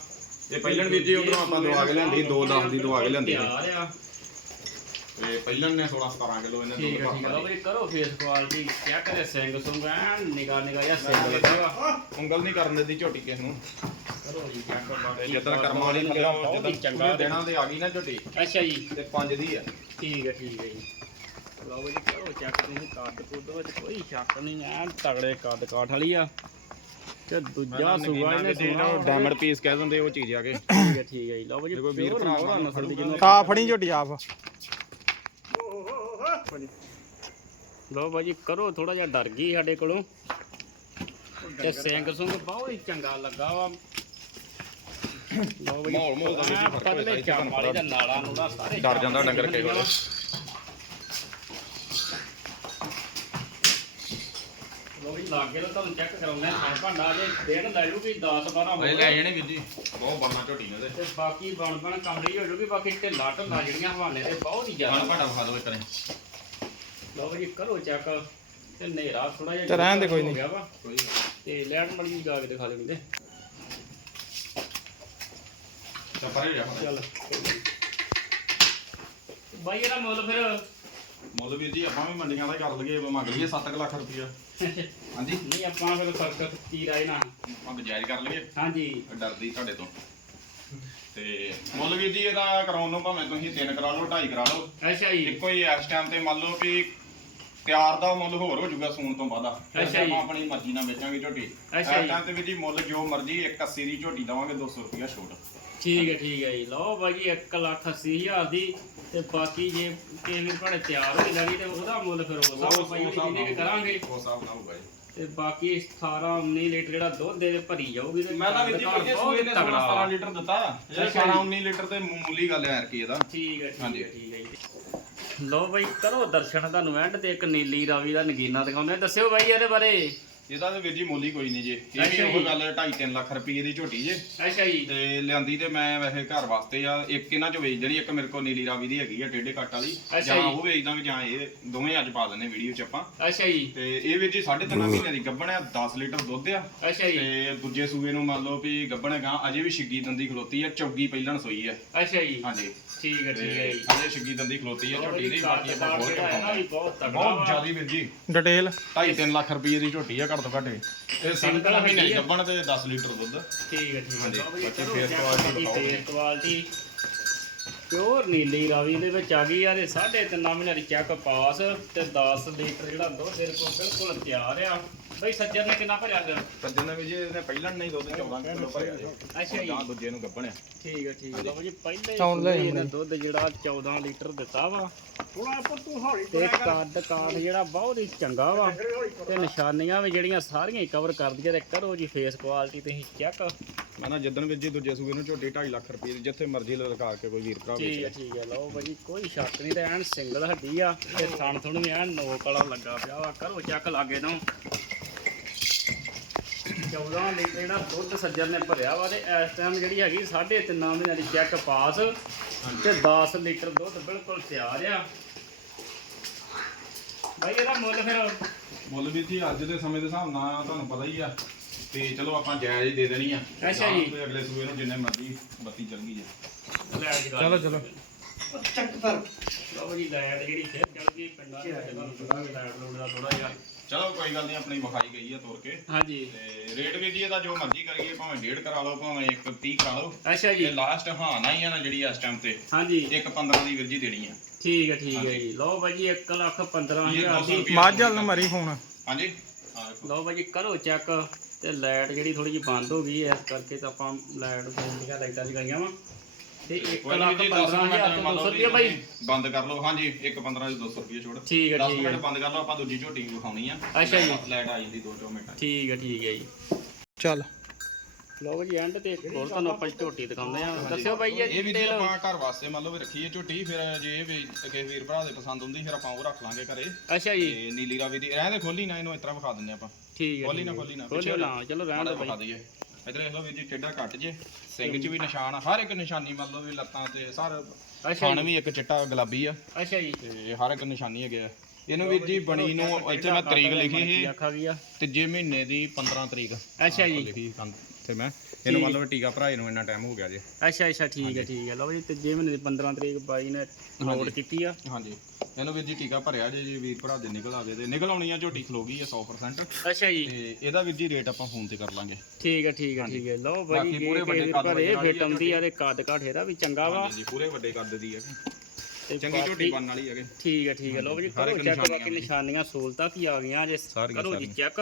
ਇਹ ਪਹਿਲਣ ਵੀਰ ਜੀ ਉਧਰੋਂ ਆਪਾਂ ਦਵਾ ਕੇ ਲਿਆਂਦੀ 2 10 ਦੀ ਦਵਾ ਕੇ ਲਿਆਂਦੀ ਤੇ ਪਹਿਲਣ ਨੇ 16 17 ਕਿਲੋ ਇਹਨੇ ਦੁੱਧ ਭਰਤਾ ਲਓ ਬਈ ਕਰੋ ਫੇਸ ਕੁਆਲਿਟੀ ਚੈੱਕ ਕਰੇ ਸਿੰਘ ਸੁੰਗ ਨਿਗਾ ਨਿਗਾ ਜਾਂ ਸਿੰਘ ਲੱਗਾ ਵਾ। ਉਂਗਲ ਨਹੀਂ ਕਰਨ ਦਿੰਦੀ ਝੋਟੀ ਕਿਸ ਨੂੰ। ਜੀ ਤੇ ਜਦੋਂ ਕਰਮ ਵਾਲੀ ਥੱਲੇ ਜਦੋਂ ਚੰਗਾ ਪੂਰੇ ਦਿਨਾਂ ਦੇ ਆ ਗਈ ਨਾ ਝੋਟੀ ਅੱਛਾ ਜੀ। ਤੇ 5 ਦੀ ਆ। ਠੀਕ ਹੈ ਠੀਕ ਹੈ ਜੀ। ਲਓ ਬਈ ਕਰੋ ਚੈੱਕ ਤੁਸੀਂ ਕੱਦ ਕੁੱਦ ਵਿੱਚ ਕੋਈ ਸ਼ੱਕ ਨਹੀਂ ਐਨ ਤਗੜੇ ਕੱਦ ਕਾਠ ਵਾਲੀ ਆ। ਤੇ ਦੂਜਾ ਸੂਆ ਇਹਨੇ ਸੁਣਾ ਡਾਇਮੰਡ ਪੀਸ ਕਹਿ ਦਿੰਦੇ ਉਹ ਚੀਜ਼ ਆ ਕੇ। ਠੀਕ ਹੈ ਠੀਕ ਹੈ ਜੀ। ਲਓ ਬਈ ਦੇਖੋ ਵੀਰ ਭਰਾ ਮੋਹਰਾ ਨਸਲ ਦੀ ਜਿਹਨੂੰ ਆ ਫੜੀ ਝੋਟੀ ਆਪ। ਲਓ ਬਾਜੀ ਕਰੋ ਥੋੜਾ ਜਿਹਾ ਡਰ ਗਈ ਸਾਡੇ ਕੋਲੋਂ। ਤੇ ਸਿੰਘ ਸੁੰਗ ਬਹੁਤ ਹੀ ਚੰਗਾ ਲੱਗਾ ਵਾ। ਮਾਹੌਲ- ਦਾ ਵੀ ਫ਼ਰਕ ਇੱਥੇ ਸਾਰੇ ਡਰ ਜਾਂਦਾ ਡੰਗਰ ਕਈ ਵੇਲੇ। ਲਓ ਜੀ ਲਾਗੇ ਤਾਂ ਤੁਹਾਨੂੰ ਚੈੱਕ ਕਰਾਉਣਾ ਹੈ ਭਾਂਡਾ ਜੇ ਦਿਨ ਲੈ ਜੂਗੀ 10 12 ਹੋ ਲੈ ਲੈ ਗਏ ਜਾਣੇ ਵੀਰ ਜੀ। ਬਹੁਤ ਬੰਨਾ ਝੋਟੀ ਨੇ ਤੇ ਬਾਕੀ ਬਣ ਬਣ ਕਮਲੀ ਹੋ ਜੂਗੀ ਬਾਕੀ ਢਿੱਲਾ ਢੱਲਾ ਜਿਹੜੀਆਂ ਹਵਾਨੇ ਤੇ ਬਹੁਤ ਹੀ ਬਣ ਜ਼ਿਆਦਾ ਭਾਟਾ ਵਿਖਾ ਦਿਓ ਇਤਨੇ ਲਓ ਜੀ ਕਰੋ ਚੈੱਕ ਤੇ ਹਨੇਰਾ ਥੋੜਾ ਜਿਹਾ ਤੇ ਰਹਿਣ ਦੇ ਕੋਈ ਹੋ ਨਹੀਂ। ਗਿਆ ਵਾ। ਕੋਈ ਤੇ ਲੈਟ ਮੜੀ ਜੀ ਕੇ ਦਿਖਾ ਦੇਣੀ ਤੇ ਤਾਂ ਪਰੇ ਜਾ ਚੱਲ। ਬਾਈ ਇਹਦਾ ਮੁੱਲ ਫਿਰ? ਮੁੱਲ ਵੀਰ ਜੀ ਆਪਾਂ ਵੀ ਮੰਡੀਆਂ ਦਾ ਹੀ ਕਰ ਲਈਏ ਮੰਗ ਲਈਏ 7 ਲੱਖ ਰੁਪਇਆ ਹਾਂਜੀ। ਨਹੀਂ ਆਪਾਂ ਫਿਰ ਫ਼ਰਕ ਕੀ ਰਾਏ ਨਾ। ਆਪਾਂ ਗੁਜਾਇਜ਼ ਕਰ ਲਈਏ। ਹਾਂਜੀ। ਡਰਦੀ ਤੁਹਾਡੇ ਤੋਂ। ਤੇ ਮੁੱਲ ਵੀਰ ਜੀ ਇਹਦਾ ਕਰਾਉਣ ਨੂੰ ਭਾਵੇਂ ਤੁਸੀਂ 3 ਕਰਾ ਲਓ 2.5 ਕਰਾ ਲਓ। ਅੱਛਾ ਜੀ। ਇੱਕੋ ਹੀ ਇਸ ਟਾਈਮ ਤੇ ਮੰਨ ਲਓ ਵੀ ਤਿਆਰ ਦਾ ਮੁੱਲ ਹੋਰ ਹੋ ਜਾਊਗਾ ਸੂਣ ਤੋਂ ਬਾਅਦ। ਅੱਛਾ ਜੀ। ਆਪਾਂ ਆਪਣੀ ਮਰਜ਼ੀ ਨਾਲ ਵੇਚਾਂਗੇ ਝੋਟੀ। ਇਸ ਅੱਛਾ ਜੀ। ਟਾਈਮ ਤੇ ਵੀਰ ਜੀ ਮੁੱਲ ਜੋ ਮਰਜ਼ੀ 180 ਦੀ ਝੋਟੀ ਦਵਾਂਗੇ 200 ਰੁਪਇਆ ਛੋਟ। ਠੀਕ ਹੈ ਠੀਕ ਹੈ ਜੀ। ਲਓ ਬਾਈ ਜੀ 1 ਲੱਖ 80 ਹਜ਼ਾਰ ਦੀ ਤੇ ਬਾਕੀ ਜੇ ਕਿਸੇ ਵੀ ਤੁਹਾਡੇ ਤਿਆਰ ਹੋਈ ਲੈਣੀ ਤੇ ਉਹਦਾ ਮੁੱਲ ਫਿਰ ਉਸ ਹਿਸਾਬ ਨਾਲ ਬਾਈ ਜੀ ਜਿੰਨੇ ਕੁ ਕਰਾਂਗੇ? ਉਹ ਹਿਸਾਬ ਨਾਲ ਹੋਊਗਾ ਜੀ ਤੇ ਬਾਕੀ 18 19 ਲੀਟਰ ਜਿਹੜਾ ਦੁੱਧ ਦੇ ਭਰੀ ਜਾਊਗੀ ਤੇ ਮੈਂ ਤਾਂ ਵੀਰ ਜੀ ਬਹੁਤ ਸੂਏ ਨੇ ਤਗੜਾ 17 ਵਾ। ਲੀਟਰ ਦਿੱਤਾ। ਇਹ ਅੱਛਾ ਜੀ। 18 19 ਲੀਟਰ ਤੇ ਮਾਮੂਲੀ ਗੱਲ ਹੈ ਕੀ ਇਹਦਾ ਠੀਕ ਹੈ ਠੀਕ। ਹੈ ਠੀਕ ਹੈ ਜੀ। ਲਓ ਬਾਈ ਕਰੋ ਦਰਸ਼ਨ ਤੁਹਾਨੂੰ ਐਂਡ ਤੇ ਇੱਕ ਨੀਲੀ ਰਾਵੀ ਦਾ ਨਗੀਨਾ ਦਿਖਾਉਂਦੇ ਦੱਸਿਓ ਬਾਈ ਇਹਦੇ ਬਾਰੇ। ਇਹਦਾ ਤੇ ਵੀਰ ਜੀ ਮੁੱਲ ਹੀ ਕੋਈ ਨਹੀਂ ਜੇ। ਇਹ ਵੀ ਉਹ। ਗੱਲ 2.5 3 ਲੱਖ ਰੁਪਏ ਦੀ ਝੋਟੀ ਜੇ। ਅੱਛਾ ਜੀ। ਤੇ ਲਿਆਂਦੀ ਤੇ ਮੈਂ ਵੈਸੇ ਘਰ ਵਾਸਤੇ ਆ। ਇੱਕ ਇਹਨਾਂ ਚੋਂ ਵੇਚ ਦੇਣੀ ਇੱਕ ਮੇਰੇ ਕੋਲ ਨੀਲੀ ਰਾਵੀ ਦੀ ਹੈਗੀ ਆ ਟੇਡੇ ਕੱਟ ਵਾਲੀ। ਜਾਂ। ਉਹ ਵੇਚ ਦਾਂਗੇ ਜਾਂ ਇਹ ਦੋਵੇਂ ਅੱਜ ਪਾ ਦਿੰਨੇ ਵੀਡੀਓ ਚ ਆਪਾਂ। ਅੱਛਾ ਜੀ। ਤੇ ਇਹ ਵੀਰ ਜੀ 3.5 ਮਹੀਨੇ ਦੀ ਗੱਭਣ ਆ 10 ਲੀਟਰ ਦੁੱਧ ਆ। ਅੱਛਾ ਜੀ। ਤੇ ਦੂਜੇ ਸੂਏ ਨੂੰ ਮੰਨ ਲਓ ਵੀ ਗੱਭਣ ਹੈਗਾ ਅਜੇ ਵੀ ਛਿੱਗੀ ਦੰਦੀ ਖਲੋਤੀ ਆ ਚੌਗੀ ਪਹਿਲਣ ਸੋਈ ਆ। ਅੱਛਾ ਜੀ। ਹਾਂਜੀ। ਠੀਕ ਹੈ ਠੀਕ ਹੈ ਜੀ। ਅਜੇ ਛਿੱਗੀ ਦੰਦੀ ਖਲੋਤੀ ਆ ਝੋਟੀ ਦੀ ਬਾਕੀ ਆਪਾਂ ਬਹੁਤ ਬਹੁਤ। ਜ਼ਿਆਦਾ ਵੀਰ ਜੀ। ਡਿਟੇਲ। 2.5 ਲੱਖ ਰੁਪਏ ਦੀ ਝੋਟੀ ਆ ਘੱਟ ਤੋਂ ਘੱਟ ਇਹ। ਸਿੰਗਲ ਮਹੀਨੇ ਦੀ ਗੱਭਣ ਤੇ 10 ਲੀਟਰ ਦੁੱਧ। ਠੀਕ ਹੈ ਠੀਕ ਹੈ ਹਾਂਜੀ, ਬਾਕੀ ਚੈੱਕ ਕੁਆਲਿਟੀ ਦਿਖਾਓ। ਕੁਆਲਿਟੀ ਪਿਓਰ ਨੀਲੀ ਰਾਵੀ ਦੇ ਵਿੱਚ ਆ ਗਈ ਆ ਤੇ ਸਾਢੇ ਤਿੰਨ ਮਹੀਨੇ ਦੀ ਚੈੱਕ ਪਾਸ ਤੇ 10 ਲੀਟਰ ਜਿਹੜਾ ਦੁੱਧ ਦੇ ਕੋਲ ਬਿਲਕੁਲ ਤਿਆਰ ਆ। ਬਈ ਸੱਜਰ ਨੇ ਕਿੰਨਾ ਭਰਿਆ ਫਿਰ? ਸੱਜਣ ਨੇ ਵੀ ਜੀ ਇਹਨੇ ਪਹਿਲਾਂ ਨਹੀਂ ਦੁੱਧ 14 ਕਿਲੋ ਭਰਿਆ ਜੀ ਅੱਛਾ ਜੀ। ਜਾਂ ਦੂਜੇ ਨੂੰ ਗੱਭਣ ਆ। ਠੀਕ ਹੈ ਠੀਕ ਹੈ ਲਓ ਜੀ ਪਹਿਲੇ ਚੌਲ ਲੈ ਇਹਨੇ ਦੁੱਧ ਜਿਹੜਾ 14 ਲੀਟਰ ਦਿੱਤਾ ਵਾ। ਤੇ ਕੱਦ ਕਾਠ ਜਿਹੜਾ ਬਹੁਤ ਹੀ ਚੰਗਾ ਵਾ। ਤੇ ਨਿਸ਼ਾਨੀਆਂ ਵੀ ਜਿਹੜੀਆਂ ਸਾਰੀਆਂ ਹੀ ਕਵਰ ਕਰਦੀਆਂ ਤੇ ਕਰੋ ਜੀ ਫੇਸ ਕੁਆਲਿਟੀ ਤੁਸੀਂ ਚੈੱਕ ਮੈਂ ਨਾ ਜਿੱਦਣ ਵਿੱਚ ਜੀ ਦੂਜੇ ਸੂਏ ਨੂੰ ਝੋਟੀ 2.5 ਲੱਖ ਰੁਪਏ ਦੀ ਜਿੱਥੇ ਮਰਜ਼ੀ ਲਗਾ ਕੇ ਕੋਈ ਵੀਰ ਭਰਾ ਠੀਕ ਹੈ ਵੇਚੇ ਠੀਕ ਹੈ ਲਓ ਭਾਜੀ ਕੋਈ ਸ਼ੱਕ ਨਹੀਂ ਤੇ ਐਨ ਸਿੰਗਲ ਹੱਡੀ ਆ। ਤੇ ਥਣ ਥਣ ਵੀ ਐਨ ਨੋਕ ਵਾਲਾ ਲੱਗਾ ਪਿਆ ਵਾ। ਕਰੋ ਚੱਕ ਲਾਗੇ ਤੋਂ। 14 ਲੀਟਰ ਜਿਹੜਾ ਦੁੱਧ ਸੱਜਰ ਨੇ ਭਰਿਆ ਵਾ ਤੇ ਇਸ ਟਾਈਮ ਜਿਹੜੀ ਹੈਗੀ 3.5 ਮਹੀਨਿਆਂ ਦੀ ਚੈੱਕ ਪਾਸ ਤੇ 10 ਲੀਟਰ ਦੁੱਧ ਬਿਲਕੁਲ ਤਿਆਰ ਆ। ਭਾਈ ਇਹਦਾ ਮੁੱਲ ਫਿਰ ਮੁੱਲ ਵੀ ਜੀ ਅੱਜ ਦੇ ਸਮੇਂ ਦੇ ਹਿਸਾਬ ਨਾਲ ਤੁਹਾਨੂੰ ਪਤਾ ਹੀ ਆ। ਤੇ ਚਲੋ ਆਪਾਂ ਜਾਇਜ਼ ਹੀ ਦੇ ਦੇਣੀ ਆ। ਅੱਛਾ ਜੀ। ਤੇ ਅਗਲੇ ਸੂਏ ਨੂੰ ਜਿੰਨੇ ਮਰਜ਼ੀ ਬੱਤੀ ਚੱਲ ਗਈ ਗੱਲ ਚਲੋ, ਚਲੋ। ਚੱਕ ਪਰ। ਲਓ ਜੀ ਲੈਟ ਜਿਹੜੀ ਫਿਰ ਚੱਲ ਗਈ ਪਿੰਡਾਂ ਦੇ ਵਿੱਚ ਤੁਹਾਨੂੰ ਪਤਾ ਵੀ ਲੈਟ ਲੋਡ ਦਾ ਥੋੜਾ ਜਿਹਾ ਚਲੋ ਕੋਈ ਗੱਲ ਨਹੀਂ ਆਪਣੀ ਵਿਖਾਈ ਗਈ ਆ ਤੋਰ ਕੇ। ਹਾਂਜੀ। ਤੇ ਰੇਟ ਵੀ ਜੀ ਇਹਦਾ ਜੋ ਮਰਜ਼ੀ ਕਰੀਏ ਭਾਵੇਂ ਡੇਢ ਕਰਾ ਲਓ ਭਾਵੇਂ 1 30 ਕਰਾ ਲਓ। ਅੱਛਾ ਤੇ ਜੀ ਲਾਸਟ ਹਾਂ ਨਾ ਹੀ ਆ ਨਾ ਜਿਹੜੀ ਇਸ ਟਾਈਮ ਤੇ ਹਾਂਜੀ। ਇੱਕ 15 ਦੀ ਵੀਰ ਜੀ ਦੇਣੀ ਆ। ਠੀਕ ਹੈ ਠੀਕ ਹੈ ਜੀ। ਲਓ ਭਾਜੀ 1 ਲੱਖ 15 ਇਹ ਹਜ਼ਾਰ 200 ਦੀ ਮਾਝਲ ਨੂੰ ਮਰੀ ਫੋਨ ਹਾਂਜੀ। ਲਓ ਭਾਜੀ ਕਰੋ ਚੈੱਕ। ਤੇ ਲਾਈਟ ਜਿਹੜੀ ਥੋੜੀ ਜਿਹੀ ਬੰਦ ਹੋ ਗਈ ਇਸ ਕਰਕੇ ਤਾਂ ਆਪਾਂ ਲਾਈਟ ਦੀਆਂ ਲਾਈਟਾਂ ਜਗਾਈਆਂ ਵਾ। ਤੇ 1 ਕੋਈ ਲੱਖ ਵੀ ਜੀ 15 10 ਹਜ਼ਾਰ ਮਿੰਟ ਤੋਂ ਮੰਨ 200 ਲਓ ਰੁਪਏ ਭਾਈ ਬੰਦ ਕਰ ਲਓ ਹਾਂਜੀ ਇੱਕ 15 ਦੀ 200 ਰੁਪਏ ਛੋੜ ਠੀਕ ਹੈ 10 ਠੀਕ ਮਿੰਟ ਹੈ। ਬੰਦ ਕਰ ਲਓ ਆਪਾਂ ਦੂਜੀ ਝੋਟੀ ਵਿਖਾਉਣੀ ਆ। ਅੱਛਾ ਜੀ। ਲਾਈਟ ਆ ਜਾਂਦੀ 2-2 ਮਿੰਟਾਂ 'ਚ। ਠੀਕ ਹੈ ਠੀਕ ਹੈ ਜੀ। ਚੱਲ। ਲਓ ਜੀ ਐਂਡ ਤੇ ਇੱਕ ਹੋਰ ਤੁਹਾਨੂੰ ਆਪਾਂ ਝੋਟੀ ਦਿਖਾਉਂਦੇ ਆ ਦੱਸਿਓ ਭਾਈ ਇਹ ਵੀ ਜੀ ਡਿਟੇਲ ਆਪਾਂ ਘਰ ਵਾਸਤੇ ਮੰਨ ਲਓ ਵੀ ਰੱਖੀ ਹੈ ਝੋਟੀ ਫਿਰ ਜੇ ਇਹ ਵੀ ਕਿਸੇ ਵੀਰ ਭਰਾ ਦੇ ਪਸੰਦ ਹੁੰਦੀ ਫਿਰ ਆਪਾਂ ਉਹ ਰੱਖ ਲਾਂਗੇ ਘਰੇ। ਅੱਛਾ ਜੀ। ਤੇ ਨੀਲੀ ਰਾਵੀ ਦੀ ਰਹਿਣ ਦੇ ਖੋਲੀ ਨਾ ਇਹਨੂੰ ਇਸ ਤਰ੍ਹਾਂ ਵਿਖਾ ਦਿੰਦੇ ਆਪਾਂ। ਠੀਕ ਹੈ ਖੋਲੀ ਨਾ। ਖੋਲੀ ਨਾ। ਖੋਲਿਓ ਨਾ ਚਲੋ ਰਹਿਣ ਦਿਓ ਵਿਖਾ ਭਾਈ ਦਈਏ। ਇਧਰ ਲਓ ਵੀਰ ਜੀ ਟੇਡਾ ਕੱਟ ਜੇ। ਸਿੰਘ 'ਚ ਵੀ ਨਿਸ਼ਾਨ ਆ ਹਰ ਇੱਕ ਨਿਸ਼ਾਨੀ ਮੰਨ ਲਓ ਵੀ ਲੱਤਾਂ ਤੇ ਸਾਰਾ ਅੱਛਾ ਖਾਣ ਜੀ। ਵੀ ਇੱਕ ਚਿੱਟਾ ਗੁਲਾਬੀ ਆ। ਅੱਛਾ ਜੀ। ਤੇ ਹਰ ਇੱਕ ਨਿਸ਼ਾਨੀ ਹੈਗੇ ਆ। ਇਹਨੂੰ ਵੀਰ ਜੀ ਬਣੀ ਨੂੰ ਇੱਥੇ ਮੈਂ ਤਰੀਕ ਲਿਖੀ ਸੀ ਗਿਆ ਤੀਜੇ ਮਹੀਨੇ ਦੀ 15 ਤਰੀਕ ਅੱਛਾ ਜੀ। ਲਿਖੀ ਤੇ ਮੈਂ। ਇਹਨੂੰ ਮੰਨ ਲਓ ਟੀਕਾ ਭਰਾਏ ਨੂੰ ਇੰਨਾ ਟਾਈਮ ਹੋ ਗਿਆ ਜੇ। ਅੱਛਾ ਅੱਛਾ ਠੀਕ ਹੈ ਠੀਕ ਹੈ। ਲਓ ਜੀ ਤੀਜੇ ਮਹੀਨੇ ਦੀ 15 ਤਰੀਕ ਬਾਈ ਨੇ ਲੋਡ ਕੀਤੀ ਆ। ਹਾਂਜੀ। ਇਹਨੂੰ ਵੀਰ ਜੀ ਟੀਕਾ ਭਰਿਆ ਜੇ ਜੇ ਵੀਰ ਭਰਾ ਦੇ ਨਿਕਲ ਆਵੇ ਤੇ ਨਿਕਲ ਆਉਣੀ ਆ ਝੋਟੀ ਖਲੋ ਗਈ ਆ 100% ਅੱਛਾ ਜੀ। ਤੇ ਇਹਦਾ ਵੀਰ ਜੀ ਰੇਟ ਆਪਾਂ ਫੋਨ ਤੇ ਕਰ ਲਾਂਗੇ। ਠੀਕ ਹੈ ਠੀਕ ਹੈ ਠੀਕ ਹੈ। ਲਓ ਬਾਈ ਬਾਕੀ ਜੇ ਪੂਰੇ ਵੱਡੇ ਕੱਦ ਵਾਲੀ ਫਿੱਟ ਆਉਂਦੀ ਆ ਤੇ ਕੱਦ ਕਾਠ ਇਹਦਾ ਵੀ ਚੰਗਾ ਵਾ। ਹਾਂਜੀ ਜੀ ਪੂਰੇ ਵੱਡੇ ਕੱਦ ਦੀ ਤੇ ਚੰਗੀ ਝੋਟੀ ਬਣਨ ਵਾਲੀ ਹੈਗੇ ਠੀਕ ਹੈ ਠੀਕ ਹੈ। ਲਓ ਜੀ ਕਰੋ ਚੈੱਕ ਬਾਕੀ। ਨਿਸ਼ਾਨੀਆਂ ਸਹੂਲਤਾਂ ਕੀ ਆ ਗਈਆਂ ਜੇ। ਕਰੋ ਜੀ। ਚੈੱਕ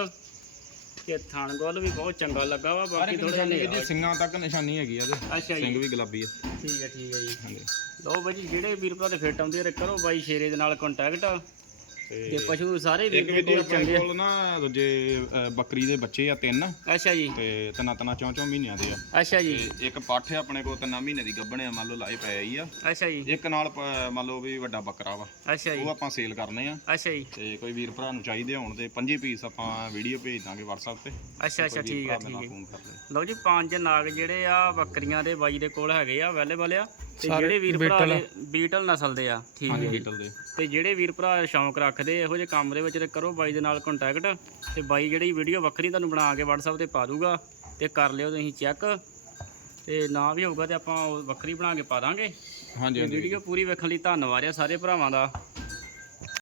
ਕਿ ਥਣ ਗੋਲ ਵੀ ਬਹੁਤ ਚੰਗਾ ਲੱਗਾ ਵਾ ਬਾਕੀ ਥੋੜਾ ਨਿਸ਼ਾਨੀ ਜੀ ਸਿੰਘਾਂ ਤੱਕ ਨਿਸ਼ਾਨੀ ਹੈਗੀ ਆ ਅੱਛਾ ਸਿੰਘ ਵੀ ਗੁਲਾਬੀ ਆ। ਠੀਕ ਹੈ ਠੀਕ ਹੈ ਜੀ। ਹਾਂਜੀ। ਲਓ ਬਾਈ ਜੀ ਜਿਹੜੇ ਵੀਰ ਭਰਾ ਦੇ ਫਿੱਟ ਆਉਂਦੀ ਆ ਤੇ ਕਰੋ ਬਾਈ ਸ਼ੇਰੇ ਦੇ ਨਾਲ ਕੰਟੈਕਟ ਤੇ ਪਸ਼ੂ ਸਾਰੇ ਇੱਕ ਵੀਰ ਜੀ ਕੋਲ ਆਪਣੇ ਚੰਗੇ ਆ। ਕੋਲ ਨਾ ਦੂਜੇ ਅ, ਬੱਕਰੀ ਦੇ ਬੱਚੇ ਆ ਤਿੰਨ। ਅੱਛਾ ਜੀ। ਤੇ ਤਿੰਨਾਂ ਤਿੰਨਾਂ ਚੌਂ ਚੌਂ ਮਹੀਨਿਆਂ ਦੇ ਆ। ਅੱਛਾ ਜੀ। ਤੇ ਇੱਕ ਪੱਠ ਆ ਆਪਣੇ ਕੋਲ ਤਿੰਨਾਂ ਮਹੀਨੇ ਦੀ ਗੱਭਣ ਆ ਮੰਨ ਲਓ ਲਾਏ ਪਏ ਆ। ਅੱਛਾ ਜੀ। ਇੱਕ ਨਾਲ ਪ- ਮੰਨ ਲਓ ਵੀ ਵੱਡਾ ਬੱਕਰਾ ਵਾ। ਅੱਛਾ ਜੀ। ਉਹ ਆਪਾਂ ਸੇਲ ਕਰਨੇ ਆ। ਅੱਛਾ ਜੀ। ਤੇ ਕੋਈ ਵੀਰ ਭਰਾ ਨੂੰ ਚਾਹੀਦੇ ਹੋਣ ਤੇ 25 ਪੀਸ ਆਪਾਂ ਵੀਡੀਓ ਭੇਜ ਦਾਂਗੇ WhatsApp ਤੇ। ਅੱਛਾ ਅੱਛਾ ਠੀਕ ਆ ਠੀਕ ਫੋਨ ਕਰ ਲੈ। ਲਓ ਜੀ ਪੰਜ ਨਾਗ ਜਿਹੜੇ ਆ ਬੱਕਰੀਆਂ ਦੇ ਬਾਈ ਦੇ ਕੋਲ ਹੈਗੇ ਆ ਅਵੇਲੇਬਲ ਆ। ਤੇ ਸਾਰੇ ਜਿਹੜੇ ਵੀਰ ਭਰਾ ਬੀਟਲ। ਦੇ ਬੀਟਲ ਨਸਲ ਦੇ ਆ ਠੀਕ ਹੈ ਜੀ। ਦੇ। ਤੇ ਜਿਹੜੇ ਵੀਰ ਭਰਾ ਸ਼ੌਂਕ ਰੱਖਦੇ ਇਹੋ ਜਿਹੇ ਕੰਮ ਦੇ ਵਿੱਚ ਤੇ ਕਰੋ ਬਾਈ ਦੇ ਨਾਲ ਕੰਟੈਕਟ ਤੇ ਬਾਈ ਜਿਹੜੀ ਵੀਡੀਓ ਵੱਖਰੀ ਤੁਹਾਨੂੰ ਬਣਾ ਕੇ WhatsApp ਤੇ ਪਾ ਦੂਗਾ ਤੇ ਕਰ ਲਿਓ ਤੁਸੀਂ ਚੈੱਕ ਤੇ ਨਾ ਵੀ ਹੋਊਗਾ ਤੇ ਆਪਾਂ ਉਹ ਵੱਖਰੀ ਬਣਾ ਕੇ ਪਾ ਦਾਂਗੇ। ਹਾਂਜੀ ਹਾਂਜੀ। ਵੀਡੀਓ ਪੂਰੀ ਵੇਖਣ ਲਈ ਧੰਨਵਾਦ ਆ ਸਾਰੇ ਭਰਾਵਾਂ ਦਾ।